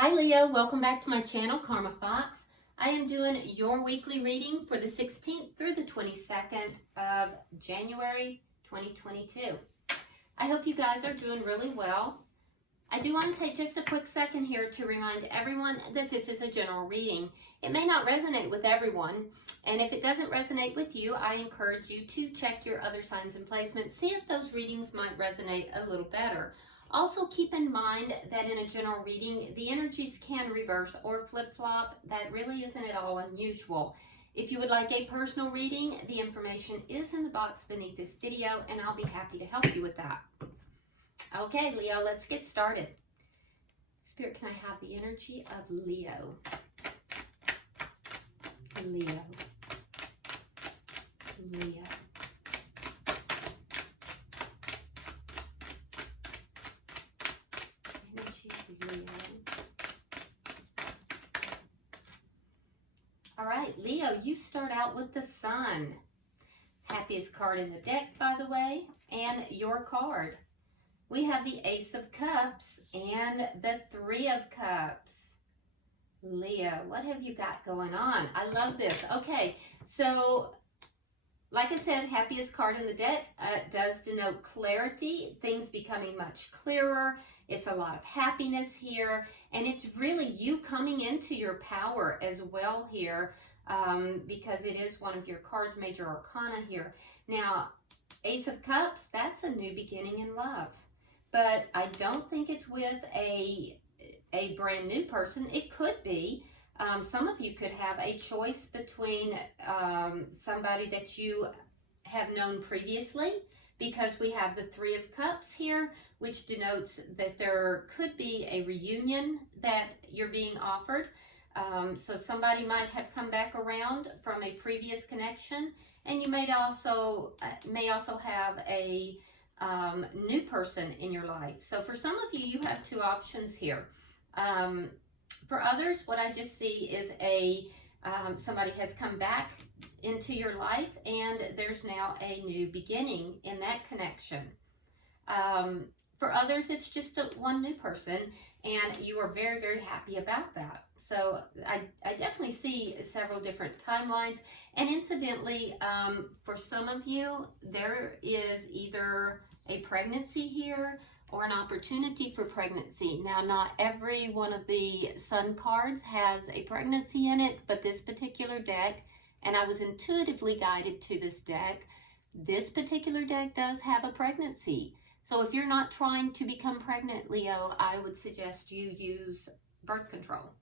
Hi Leo, welcome back to my channel, Karma Fox. I am doing your weekly reading for the 16th through the 22nd of January 2022. I hope you guys are doing really well. I do want to take just a quick second here to remind everyone that this is a general reading. It may not resonate with everyone, and if it doesn't resonate with you, I encourage you to check your other signs and placements, see if those readings might resonate a little better. Also keep in mind that in a general reading, the energies can reverse or flip-flop. That really isn't at all unusual. If you would like a personal reading, the information is in the box beneath this video, and I'll be happy to help you with that. Okay, Leo, let's get started. Spirit, can I have the energy of Leo? Leo. Leo. Energy of Leo. All right, Leo, you start out with the Sun. Happiest card in the deck, by the way, and your card. We have the Ace of Cups and the Three of Cups. Leo, what have you got going on? I love this. Okay, so like I said, happiest card in the deck does denote clarity, things becoming much clearer. It's a lot of happiness here, and it's really you coming into your power as well here, because it is one of your cards, Major Arcana here. Now, Ace of Cups, that's a new beginning in love. But I don't think it's with a brand new person. It could be. Some of you could have a choice between somebody that you have known previously, because we have the Three of Cups here, which denotes that there could be a reunion that you're being offered. So somebody might have come back around from a previous connection, and you may also have a new person in your life. So for some of you, you have two options here. For others, what I just see is somebody has come back into your life, and there's now a new beginning in that connection. For others, it's just one new person, and you are very, very happy about that. So I definitely see several different timelines. And incidentally, for some of you, there is either a pregnancy here or an opportunity for pregnancy. Now, not every one of the Sun cards has a pregnancy in it, but this particular deck, and I was intuitively guided to this particular deck does have a pregnancy. So if you're not trying to become pregnant, Leo, I would suggest you use birth control.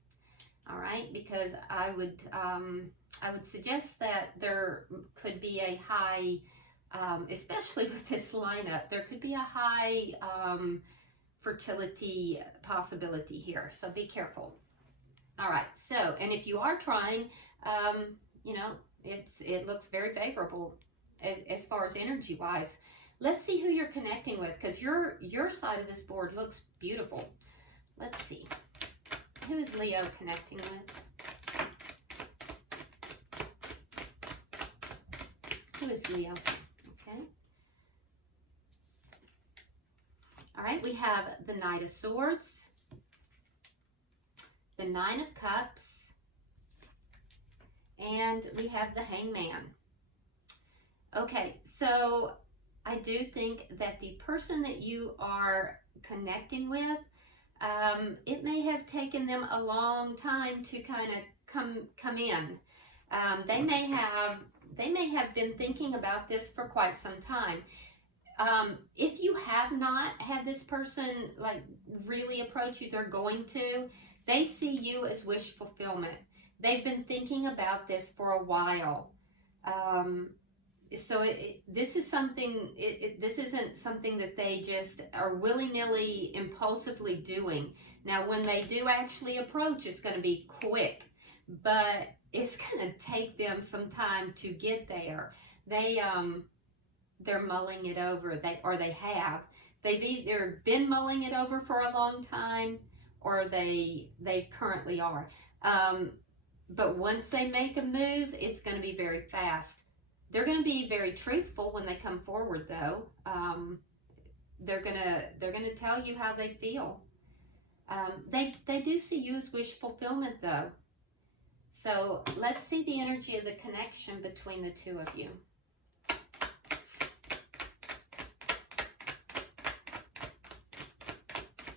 All right, because I would suggest that there could be a high, especially with this lineup, there could be a high fertility possibility here. So be careful. All right, so, and if you are trying, you know, it looks very favorable as far as energy wise. Let's see who you're connecting with, because your side of this board looks beautiful. Let's see. Who is Leo connecting with? Who is Leo? Okay. All right, we have the Knight of Swords, the Nine of Cups, and we have the Hangman. Okay, so I do think that the person that you are connecting with, it may have taken them a long time to kind of come in. They may have been thinking about this for quite some time. If you have not had this person like really approach you, they're going to. They see you as wish fulfillment. They've been thinking about this for a while. So this is something. This isn't something that they just are willy-nilly, impulsively doing. Now, when they do actually approach, it's going to be quick, but it's going to take them some time to get there. They're mulling it over. They've either been mulling it over for a long time, or they currently are. But once they make a move, it's going to be very fast. They're going to be very truthful when they come forward, though. They're gonna tell you how they feel. They do see you as wish fulfillment, though. So let's see the energy of the connection between the two of you.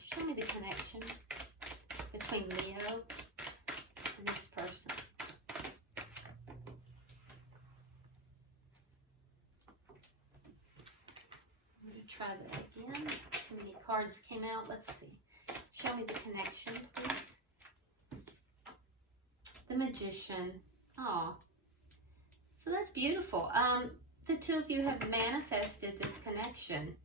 Show me the connection between Leo and this person. I'm going to try that again. Too many cards came out. Let's see. Show me the connection, please. The Magician. Oh, so that's beautiful. The two of you have manifested this connection.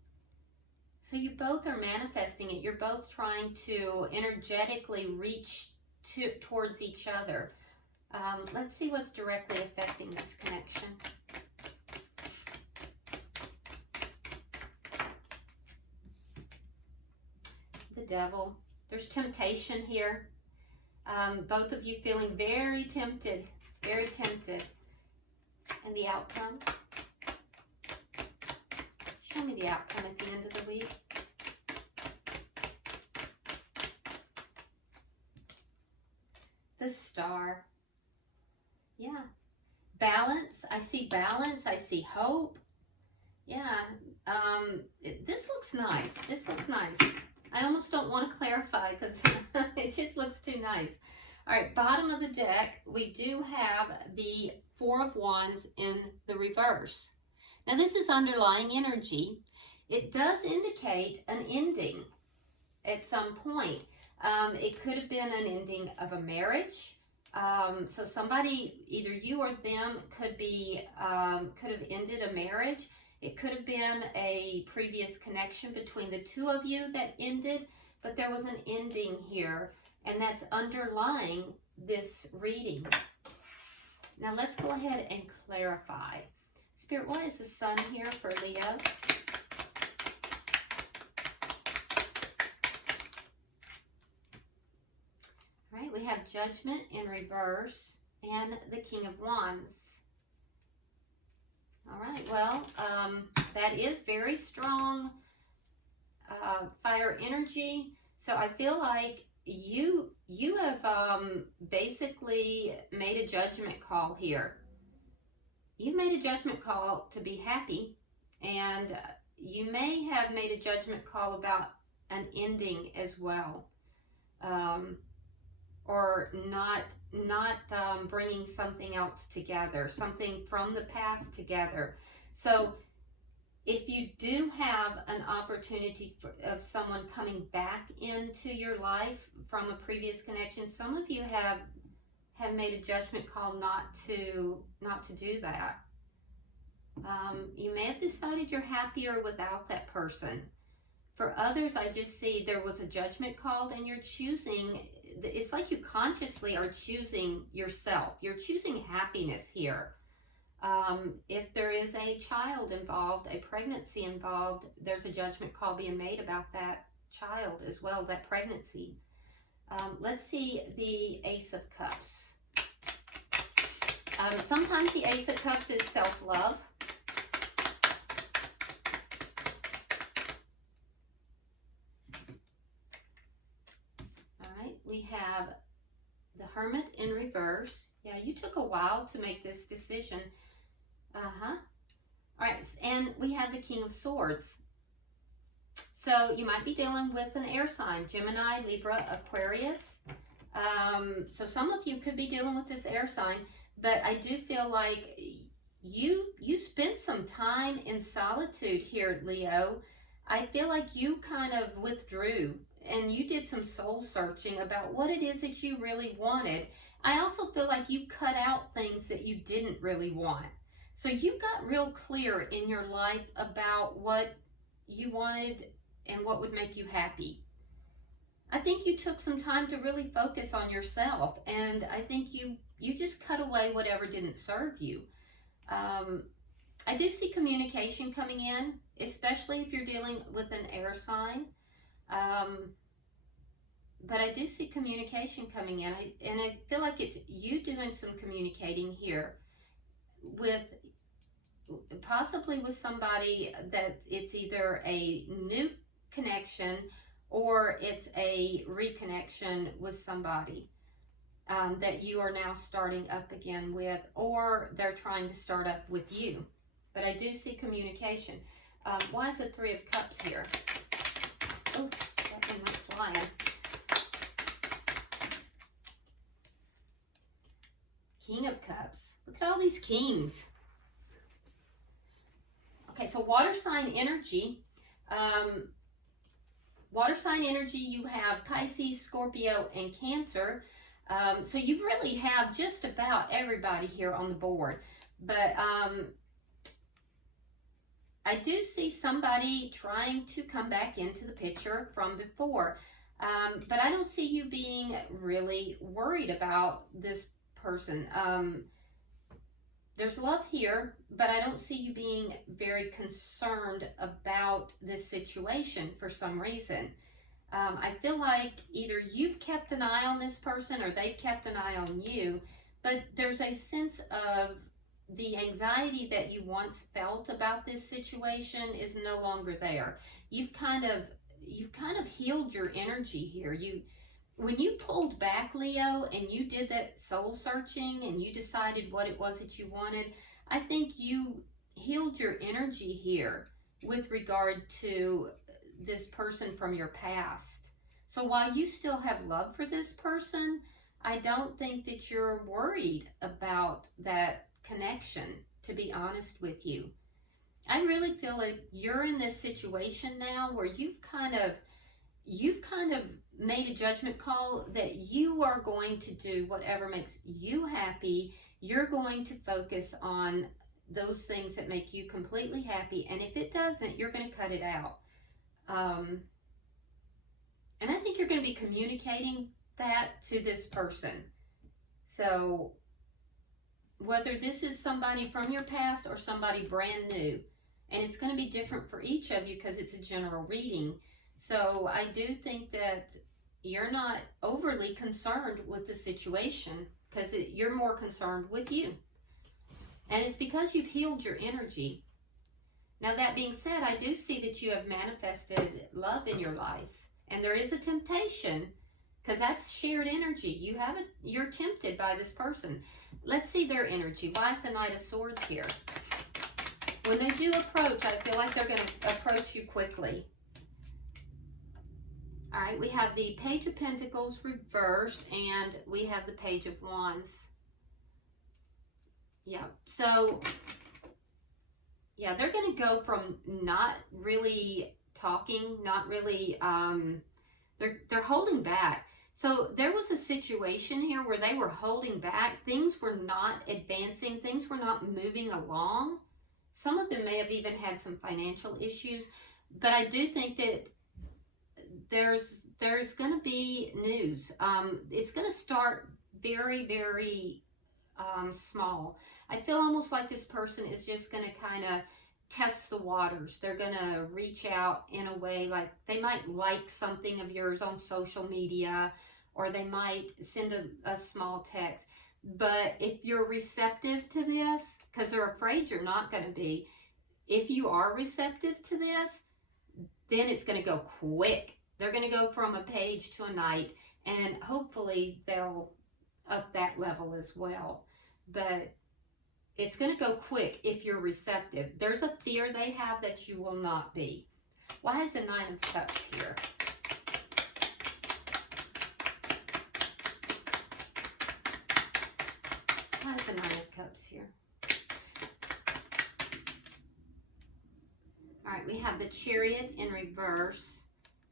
So you both are manifesting it. You're both trying to energetically reach towards each other. Let's see what's directly affecting this connection. The Devil. There's temptation here. Both of you feeling very tempted, very tempted. And the outcome? Show me the outcome at the end of the week. The Star. Yeah. Balance. I see balance. I see hope. Yeah. This looks nice. This looks nice. I almost don't want to clarify because it just looks too nice. All right, bottom of the deck, we do have the Four of Wands in the reverse. Now, this is underlying energy. It does indicate an ending at some point. It could have been an ending of a marriage. So somebody, either you or them, could have ended a marriage. It could have been a previous connection between the two of you that ended, but there was an ending here, and that's underlying this reading. Now let's go ahead and clarify. Spirit, why is the Sun here for Leo? All right, we have Judgment in reverse and the King of Wands. All right, well, that is very strong fire energy. So I feel like you have basically made a judgment call here. You made a judgment call to be happy, and you may have made a judgment call about an ending as well, or not bringing something else together, something from the past together. So if you do have an opportunity of someone coming back into your life from a previous connection, some of you have made a judgment call not to do that. You may have decided you're happier without that person. For others, I just see there was a judgment called and you're choosing. It's like you consciously are choosing yourself. You're choosing happiness here. If there is a child involved, a pregnancy involved, there's a judgment call being made about that child as well, that pregnancy. Let's see the Ace of Cups. Sometimes the Ace of Cups is self-love. We have the Hermit in reverse. Yeah, you took a while to make this decision. All right, and we have the King of Swords. So you might be dealing with an air sign, Gemini, Libra, Aquarius. So some of you could be dealing with this air sign, but I do feel like you spent some time in solitude here, Leo. I feel like you kind of withdrew and you did some soul searching about what it is that you really wanted. I also feel like you cut out things that you didn't really want. So you got real clear in your life about what you wanted and what would make you happy. I think you took some time to really focus on yourself, and I think you just cut away whatever didn't serve you. I do see communication coming in, especially if you're dealing with an air sign. But I do see communication coming in, and I feel like it's you doing some communicating here with possibly with somebody that it's either a new connection or it's a reconnection with somebody that you are now starting up again with, or they're trying to start up with you. But I do see communication. Why is the Three of Cups here? Oh, that thing went flying. King of Cups. Look at all these kings. Okay, so water sign energy. Water sign energy, you have Pisces, Scorpio, and Cancer. So you really have just about everybody here on the board. But I do see somebody trying to come back into the picture from before. But I don't see you being really worried about this person. There's love here, but I don't see you being very concerned about this situation for some reason. I feel like either you've kept an eye on this person or they've kept an eye on you, but there's a sense of the anxiety that you once felt about this situation is no longer there. You've kind of healed your energy here. When you pulled back, Leo, and you did that soul searching and you decided what it was that you wanted, I think you healed your energy here with regard to this person from your past. So while you still have love for this person, I don't think that you're worried about that connection, to be honest with you. I really feel like you're in this situation now where you've kind of made a judgment call that you are going to do whatever makes you happy. You're going to focus on those things that make you completely happy, and if it doesn't, you're going to cut it out. And I think you're going to be communicating that to this person. So whether this is somebody from your past or somebody brand new, and it's going to be different for each of you because it's a general reading. So I do think that you're not overly concerned with the situation because you're more concerned with you. And it's because you've healed your energy. Now, that being said, I do see that you have manifested love in your life. And there is a temptation because that's shared energy. You're tempted by this person. Let's see their energy. Why is the Knight of Swords here? When they do approach, I feel like they're going to approach you quickly. All right, we have the Page of Pentacles reversed, and we have the Page of Wands. Yeah, so, yeah, they're going to go from not really talking, not really, they're holding back. So there was a situation here where they were holding back. Things were not advancing. Things were not moving along. Some of them may have even had some financial issues, but I do think that there's going to be news. It's going to start very, very small. I feel almost like this person is just going to kind of test the waters. They're going to reach out in a way like they might like something of yours on social media, or they might send a small text. But if you're receptive to this, because they're afraid you're not going to be, if you are receptive to this, then it's going to go quick. They're going to go from a page to a knight, and hopefully they'll up that level as well. But it's going to go quick if you're receptive. There's a fear they have that you will not be. Why is the Nine of Cups here? Why is the Nine of Cups here? All right, we have the Chariot in reverse,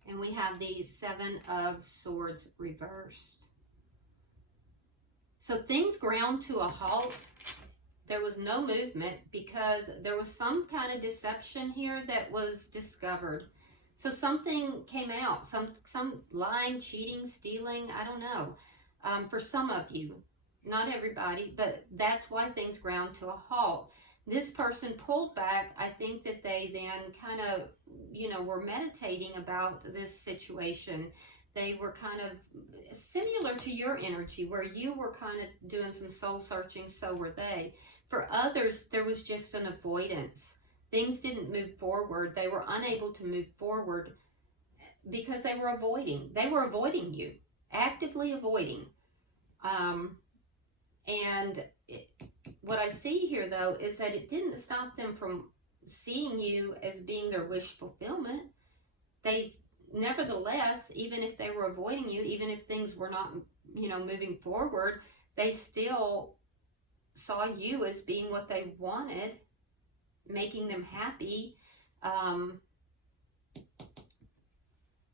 and we have the Seven of Swords reversed. So things ground to a halt. There was no movement because there was some kind of deception here that was discovered. So something came out, some lying, cheating, stealing, I don't know. For some of you, not everybody, but that's why things ground to a halt. This person pulled back. I think that they then kind of, were meditating about this situation. They were kind of similar to your energy where you were kind of doing some soul searching, so were they. For others, there was just an avoidance. Things didn't move forward. They were unable to move forward because they were avoiding. They were avoiding you, actively avoiding. What I see here, though, is that it didn't stop them from seeing you as being their wish fulfillment. They, nevertheless, even if they were avoiding you, even if things were not, you know, moving forward, they still saw you as being what they wanted, making them happy.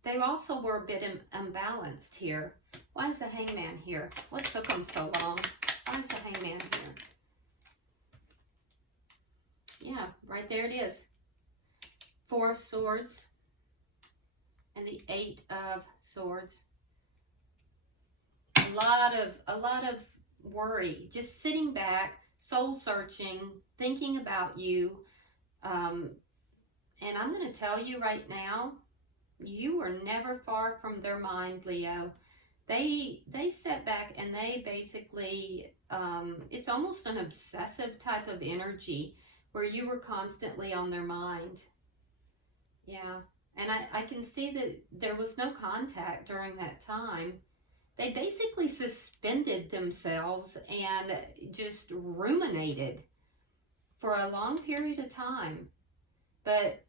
They also were a bit imbalanced here. Why is the Hangman here? What took them so long? Why is the Hangman here? Yeah, right there it is. 4 of Swords and the 8 of Swords. A lot of worry, just sitting back, soul searching, thinking about you. And I'm going to tell you right now, you are never far from their mind, Leo. They sat back and they basically, it's almost an obsessive type of energy where you were constantly on their mind. Yeah, and I can see that there was no contact during that time. They basically suspended themselves and just ruminated for a long period of time. But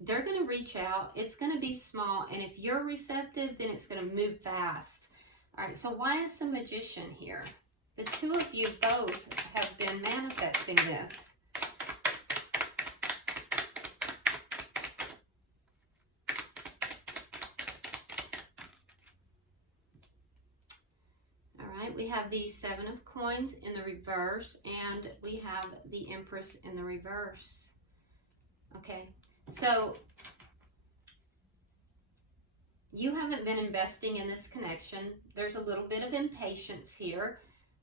they're going to reach out. It's going to be small. And if you're receptive, then it's going to move fast. All right, so why is the Magician here? The two of you both have been manifesting this. All right, we have the 7 of Coins in the reverse, and we have the Empress in the reverse. Okay. So, you haven't been investing in this connection. There's a little bit of impatience here.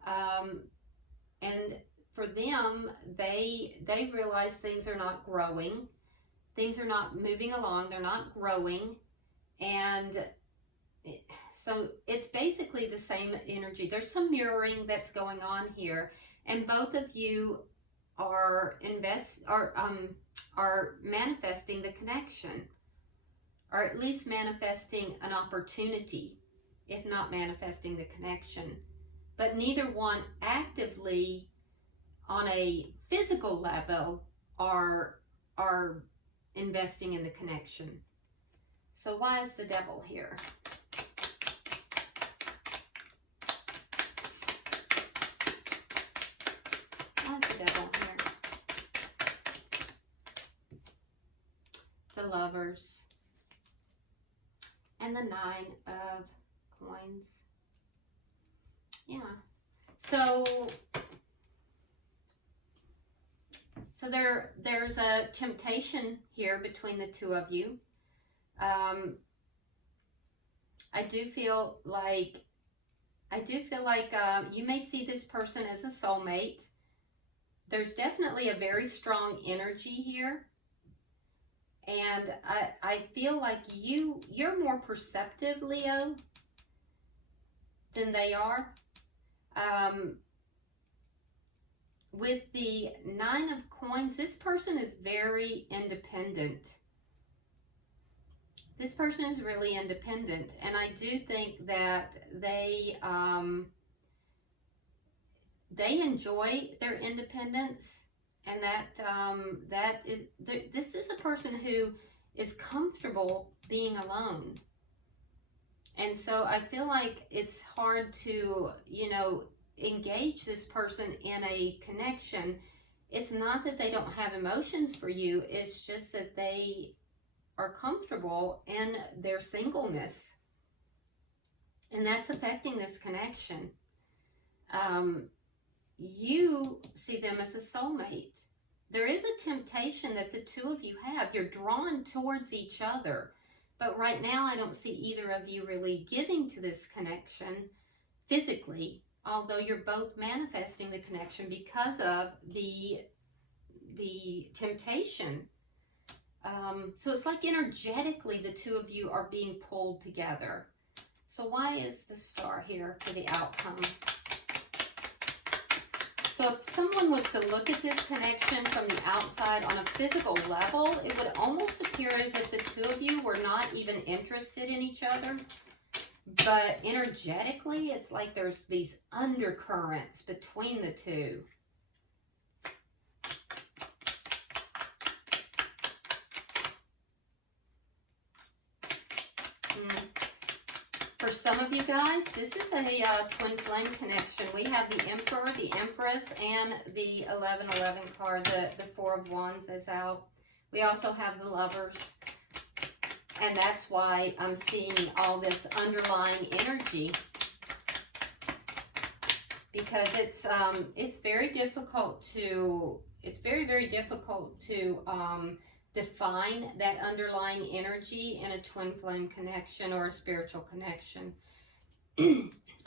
And for them, they realize things are not growing. Things are not moving along. They're not growing. And so it's basically the same energy. There's some mirroring that's going on here. And both of you are manifesting the connection, or at least manifesting an opportunity, if not manifesting the connection. But neither one actively, on a physical level, are investing in the connection. So why is the Devil here? Why is the Devil here? The Lovers, and the 9 of Coins. Yeah. So there's a temptation here between the two of you. I do feel like you may see this person as a soulmate. There's definitely a very strong energy here. And I feel like you're more perceptive, Leo, than they are. With the 9 of Coins, this person is very independent. This person is really independent. And I do think that they enjoy their independence. And this is a person who is comfortable being alone. And so I feel like it's hard to, engage this person in a connection. It's not that they don't have emotions for you. It's just that they are comfortable in their singleness. And that's affecting this connection. You see them as a soulmate. There is a temptation that the two of you have. You're drawn towards each other. But right now, I don't see either of you really giving to this connection physically, although you're both manifesting the connection because of the temptation. So it's like energetically, the two of you are being pulled together. So why is the Star here for the outcome? So if someone was to look at this connection from the outside on a physical level, it would almost appear as if the two of you were not even interested in each other. But energetically, it's like there's these undercurrents between the two. For some of you guys, this is a twin flame connection. We have the Emperor, the Empress, and the 1111 card. The Four of Wands is out. We also have the Lovers. And that's why I'm seeing all this underlying energy. Because it's very difficult to, very difficult to define that underlying energy in a twin flame connection or a spiritual connection.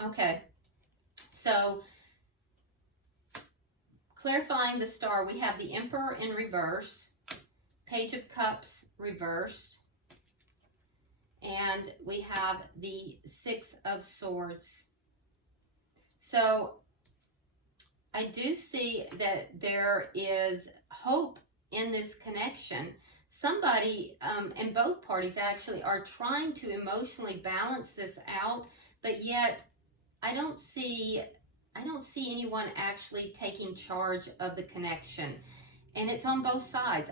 Okay, so clarifying the star, we have the Emperor in reverse, Page of Cups reversed, and we have the Six of Swords. So I do see that there is hope in this connection. Somebody, and both parties actually, are trying to emotionally balance this out, but yet I don't see anyone actually taking charge of the connection. And it's on both sides.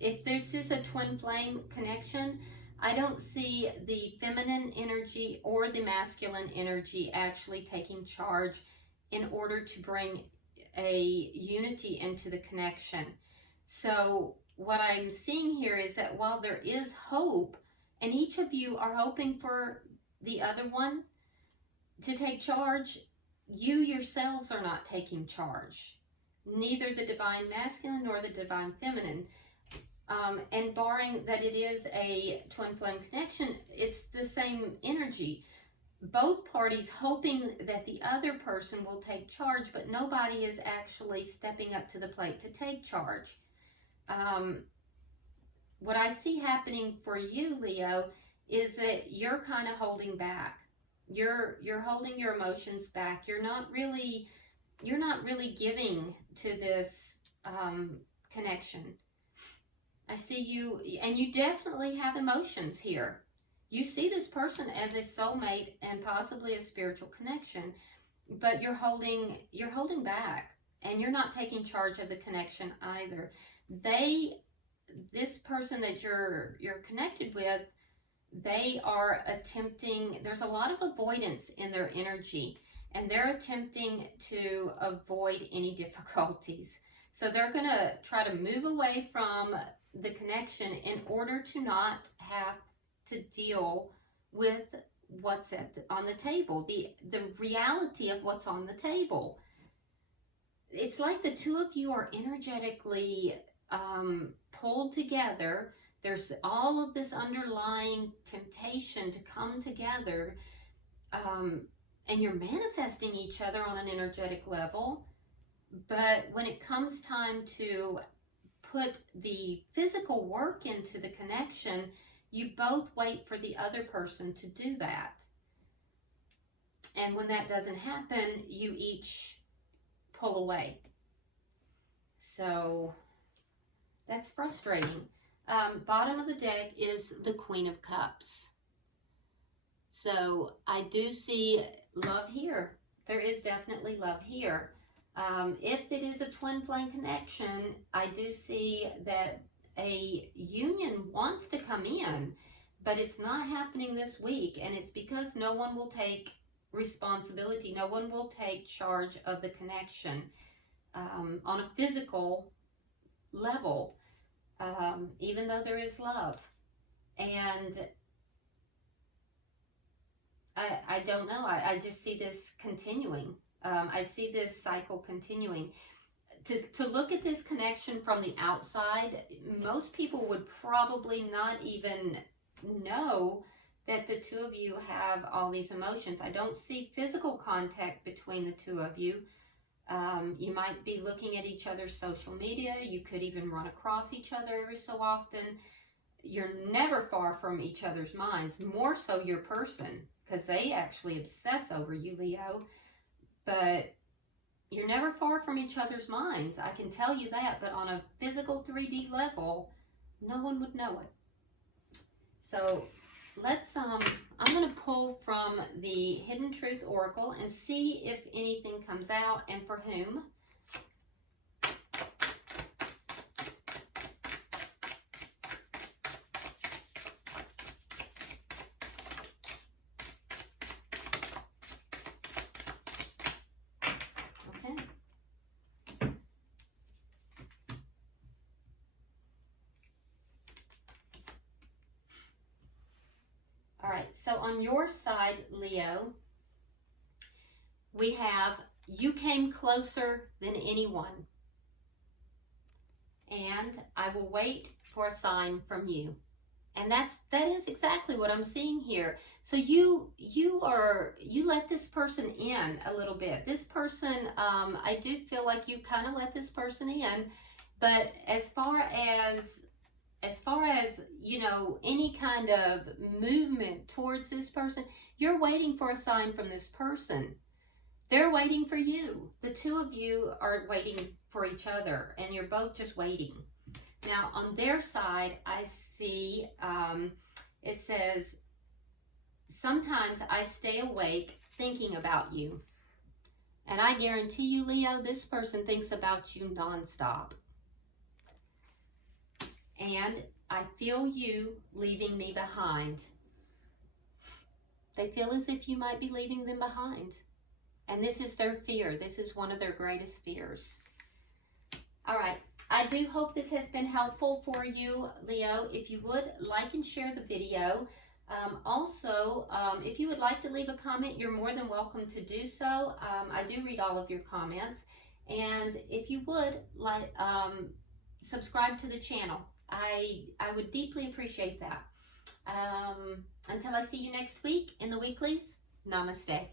If this is a twin flame connection, I don't see the feminine energy or the masculine energy actually taking charge in order to bring a unity into the connection. So what I'm seeing here is that while there is hope, and each of you are hoping for the other one to take charge, you yourselves are not taking charge. Neither the divine masculine nor the divine feminine. And barring that it is a twin flame connection, it's the same energy. Both parties hoping that the other person will take charge, but nobody is actually stepping up to the plate to take charge. What I see happening for you, Leo, is that you're kind of holding back. You're holding your emotions back. You're not really giving to this connection. I see you, and you definitely have emotions here. You see this person as a soulmate and possibly a spiritual connection, but you're holding back, and you're not taking charge of the connection either. This person that you're connected with, they are attempting, there's a lot of avoidance in their energy, and they're attempting to avoid any difficulties. So they're going to try to move away from the connection in order to not have to deal with what's on the table, the reality of what's on the table. It's like the two of you are energetically pulled together. There's all of this underlying temptation to come together, and you're manifesting each other on an energetic level. But when it comes time to put the physical work into the connection, you both wait for the other person to do that. And when that doesn't happen, you each pull away. So that's frustrating. Bottom of the deck is the Queen of Cups. So I do see love here. There is definitely love here. If it is a twin flame connection, I do see that a union wants to come in, but it's not happening this week, and it's because no one will take responsibility. No one will take charge of the connection on a physical level, even though there is love. And I don't know. I just see this continuing. I see this cycle continuing. To look at this connection from the outside, most people would probably not even know that the two of you have all these emotions. I don't see physical contact between the two of you. You might be looking at each other's social media. You could even run across each other every so often. You're never far from each other's minds, more so your person, because they actually obsess over you, Leo. But you're never far from each other's minds. I can tell you that, but on a physical 3D level, no one would know it. So let's, I'm going to pull from the Hidden Truth Oracle and see if anything comes out and for whom. All right, so on your side, Leo, we have you came closer than anyone, and I will wait for a sign from you. And that is exactly what I'm seeing here. So you let this person in a little bit. This person, I do feel like you kind of let this person in, but as far as you know, any kind of movement towards this person, you're waiting for a sign from this person. They're waiting for you. The two of you are waiting for each other, and you're both just waiting. Now, on their side, I see, it says, sometimes I stay awake thinking about you. And I guarantee you, Leo, this person thinks about you nonstop. And I feel you leaving me behind. They feel as if you might be leaving them behind. And this is their fear. This is one of their greatest fears. All right. I do hope this has been helpful for you, Leo. If you would, like and share the video. Also, if you would like to leave a comment, you're more than welcome to do so. I do read all of your comments. And if you would, like, subscribe to the channel. I would deeply appreciate that. Until I see you next week in the weeklies, namaste.